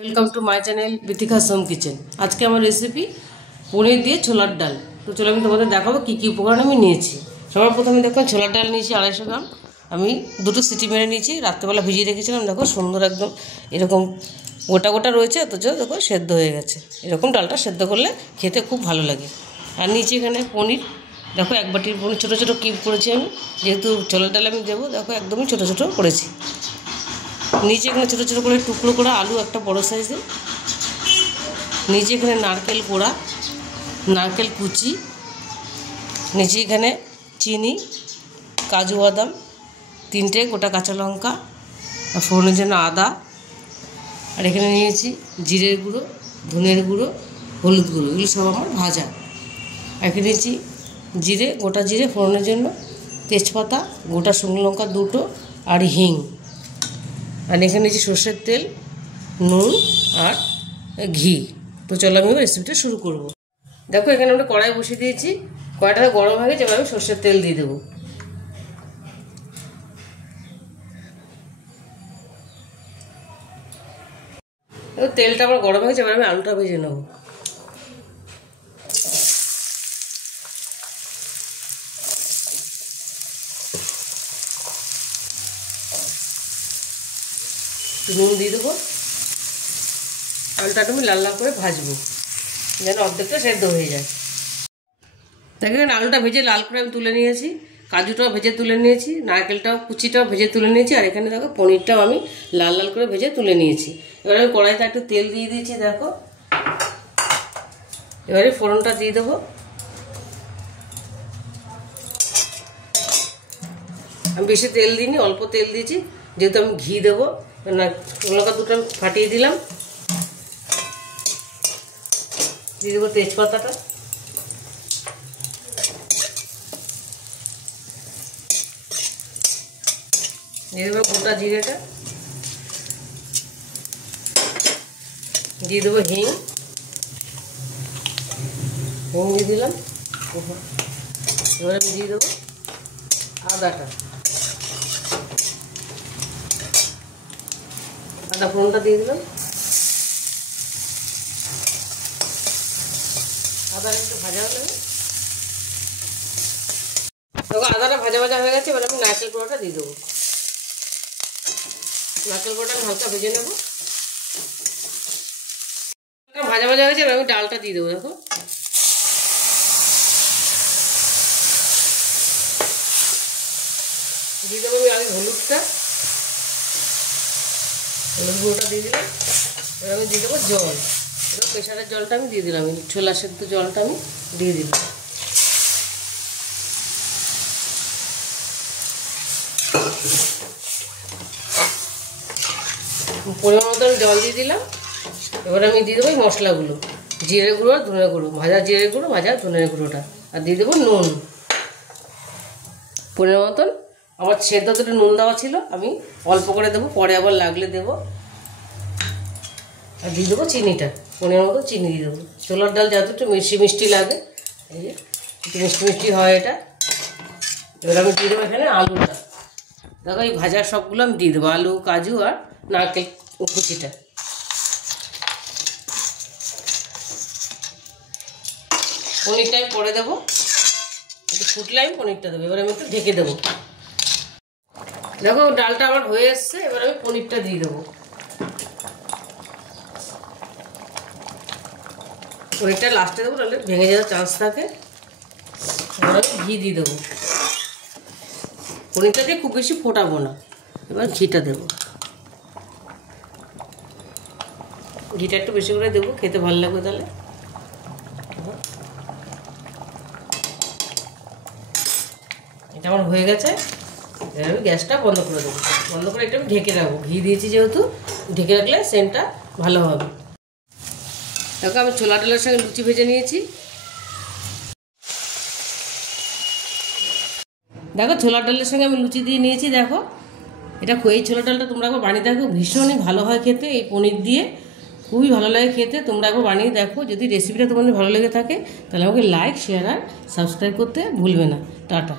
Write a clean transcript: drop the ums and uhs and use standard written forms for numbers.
Welcome to my channel Bithika's home kitchen. আজকে আমার recipe পনির দিয়ে ছোলার ডাল। তো চলো আমি তোমাদের দেখাবো কী কী উপকরণ আমি নিয়েছি। সবার প্রথমে দেখো ছোলার ডাল নিয়েছি 250 গ্রাম। আমি দুটো সিটি মেরে নিয়েছি, রাত্রেবেলা ভিজিয়ে রেখেছিলাম। দেখো সুন্দর একদম এরকম গোটা গোটা রয়েছে, অথচ দেখো সেদ্ধ হয়ে গেছে। এরকম ডালটা সেদ্ধ করলে খেতে খুব ভালো লাগে। আর নিচে এখানে পনির, দেখো 1 বাটির পনির ছোটো ছোটো কিউব করেছি আমি, যেহেতু ছোলার ডাল আমি দেবো। দেখো একদমই ছোটো ছোটো করেছি। নিচে এখানে ছোটো ছোটো করে টুকরো করা আলু একটা বড়ো সাইজের। নিচে এখানে নারকেল কোড়া, নারকেল কুচি। নিচে এখানে চিনি, কাজু বাদাম, 3টে গোটা কাঁচা লঙ্কা, আর ফোড়নের জন্য আদা। আর এখানে নিয়েছি জিরের গুঁড়ো, ধনের গুঁড়ো, হলুদ গুঁড়ো, এগুলো সব আমার ভাজা। আর এখানে নিয়েছি জিরে, গোটা জিরে ফোড়নের জন্য, তেজপাতা, গোটা শুকনো লঙ্কা 2টো, আর হিং। আর এখানে নিয়েছি সর্ষের তেল, নুন আর ঘি। তো চলো আমি রেসিপিটা শুরু করব। দেখো এখানে আমরা কড়াই বসিয়ে দিয়েছি। কড়াইটা গরম হয়ে গেছে, এবার আমি সর্ষের তেল দিয়ে দেবো। এবার তেলটা আমার গরম হয়ে গেছে, এবার আমি আলুটা ভেজে নেব। নুন দিয়ে দেবো। আলুটা আমি লাল লাল করে ভাজবো, যেন অর্ধেকটা সেদ্ধ হয়ে যায়। দেখেন আলুটা ভেজে লাল করে আমি তুলে নিয়েছি, কাজুটাও ভেজে তুলে নিয়েছি, নারকেলটাও কুচিটাও ভেজে তুলে নিয়েছি। আর এখানে দেখো পনিরটাও আমি লাল লাল করে ভেজে তুলে নিয়েছি। এবার আমি কড়াইতে একটু তেল দিয়ে দিয়েছি। দেখো এবারে ফোড়নটা দিয়ে দেবো। আমি বেশি তেল দিইনি, অল্প তেল দিয়েছি, যেহেতু আমি ঘি দেবো। লঙ্কা 2টো ফাটিয়ে দিলাম। দিয়ে দেবো তেজপাতাটা, দিয়ে দেবো গোটা জিরেটা, দিয়ে দেবো হিং দিয়ে দিলাম। এবার আমি দিয়ে দেবো আদাটা, আদা ফোড়নটা দিয়ে দিলাম। আদাটা একটু ভাজা হয়ে যাবে। দেখো আদাটা ভাজা ভাজা হয়ে গেছে। এবার আমি নারকেল কোড়াটা দিয়ে দেবো। নারকেল কোড়াটা আমি হালকা ভেজে নেবো। ভাজা ভাজা হয়েছে, এবার আমি ডালটা দিয়ে দেবো। দেখো দিয়ে দেবো আমি আগে হলুদটা, হলুদ গুঁড়োটা দিয়ে দিলাম। এবার আমি দিয়ে দেবো জল। এবার প্রেশারের জলটা আমি দিয়ে দিলাম, ছোলা সেদ্ধ জলটা আমি দিয়ে দিলাম। পরিমাণ মতো আমি জল দিয়ে দিলাম। এবার আমি দিয়ে দেবো এই মশলাগুলো, জিরে গুঁড়ো আর ধনের গুঁড়ো, ভাজা জিরে গুঁড়ো, ভাজা ধনের গুঁড়োটা, আর দিয়ে দেবো নুন পরিমাণ মতন। আমার সেদ্ধতে নুন দেওয়া ছিল, আমি অল্প করে দেবো, পরে আবার লাগলে দেবো। আর দিয়ে দেবো চিনিটা, পরিমাণ মতো চিনি দিয়ে দেবো। ছোলার ডাল যাতে একটু মিষ্টি মিষ্টি লাগে, এই যে একটু মিষ্টি মিষ্টি হয় এটা। এবার আমি দিয়ে দেবো এখানে আলুটা। দেখো এই ভাজা সবগুলো আমি দিয়ে দেবো, আলু, কাজু আর নারকেল কুচিটা। পনিরটা আমি পরে দেবো, একটু ফুটলে আমি পনিরটা দেবো। এবার আমি একটু ঢেকে দেবো। দেখো ডালটা আমার হয়ে এসছে, এবার আমি পনিরটা দিয়ে দেবো। পনিরটা লাস্টে দেবো, তাহলে ভেঙে যাওয়ার চান্স থাকে। এবার আমি ঘি দিয়ে দেবো। পনিরটা দিয়ে খুব বেশি ফোটাবো না, এবার ঘিটা দেবো। ঘিটা একটু বেশি করে দেবো, খেতে ভালো লাগবে তাহলে। এটা আমার হয়ে গেছে। এবার আমি গ্যাসটা বন্ধ করে দেবো। বন্ধ করে এটা আমি ঢেকে রাখবো। ঘি দিয়েছি যেহেতু, ঢেকে রাখলে সেন্টটা ভালো হবে। দেখো আমি ছোলা ডালের সঙ্গে লুচি ভেজে নিয়েছি। দেখো ছোলার ডালের সঙ্গে আমি লুচি দিয়ে নিয়েছি। দেখো এটা এই ছোলার ডালটা তোমরা একবার বানিয়ে দেখো, ভীষণই ভালো হয় খেতে। এই পনির দিয়ে খুবই ভালো লাগে খেতে। তোমরা একবার বানিয়ে দেখো। যদি রেসিপিটা তোমাদের ভালো লেগে থাকে তাহলে আমাকে লাইক, শেয়ার আর সাবস্ক্রাইব করতে ভুলবে না। টাটা।